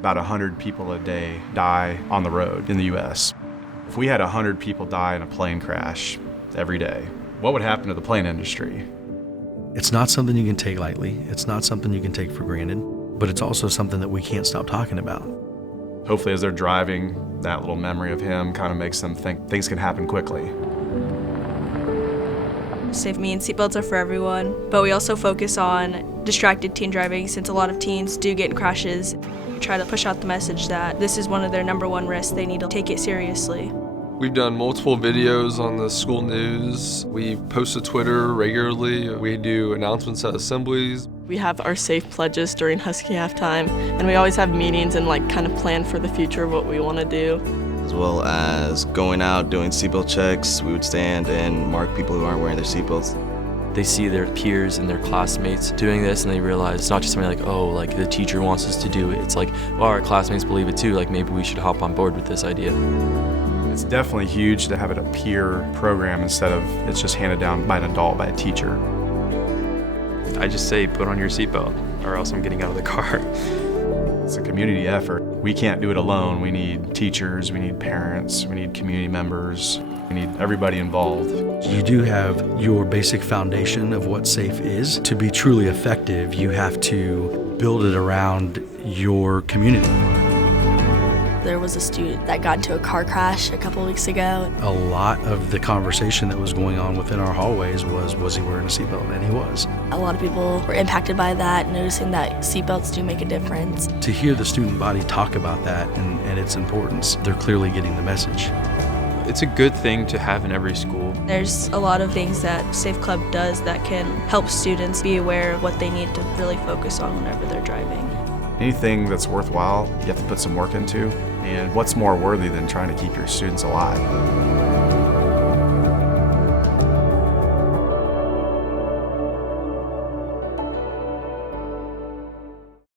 About 100 people a day die on the road in the US. If we had 100 people die in a plane crash every day, what would happen to the plane industry? It's not something you can take lightly. It's not something you can take for granted, but it's also something that we can't stop talking about. Hopefully as they're driving, that little memory of him kind of makes them think things can happen quickly. Safe means seatbelts are for everyone, but we also focus on distracted teen driving since a lot of teens do get in crashes. We try to push out the message that this is one of their #1 risks. They need to take it seriously. We've done multiple videos on the school news. We post to Twitter regularly. We do announcements at assemblies. We have our safe pledges during Husky halftime, and we always have meetings and kind of plan for the future of what we want to do. As well as going out, doing seatbelt checks, we would stand and mark people who aren't wearing their seatbelts. They see their peers and their classmates doing this, and they realize it's not just something like the teacher wants us to do it. It's well, our classmates believe it too, maybe we should hop on board with this idea. It's definitely huge to have it a peer program instead of it's just handed down by an adult, by a teacher. I just say put on your seatbelt or else I'm getting out of the car. It's a community effort. We can't do it alone. We need teachers, we need parents, we need community members, we need everybody involved. You do have your basic foundation of what safe is. To be truly effective, you have to build it around your community. There was a student that got into a car crash a couple weeks ago. A lot of the conversation that was going on within our hallways was he wearing a seatbelt? And he was. A lot of people were impacted by that, noticing that seatbelts do make a difference. To hear the student body talk about that and its importance, they're clearly getting the message. It's a good thing to have in every school. There's a lot of things that Safe Club does that can help students be aware of what they need to really focus on whenever they're driving. Anything that's worthwhile, you have to put some work into. And what's more worthy than trying to keep your students alive?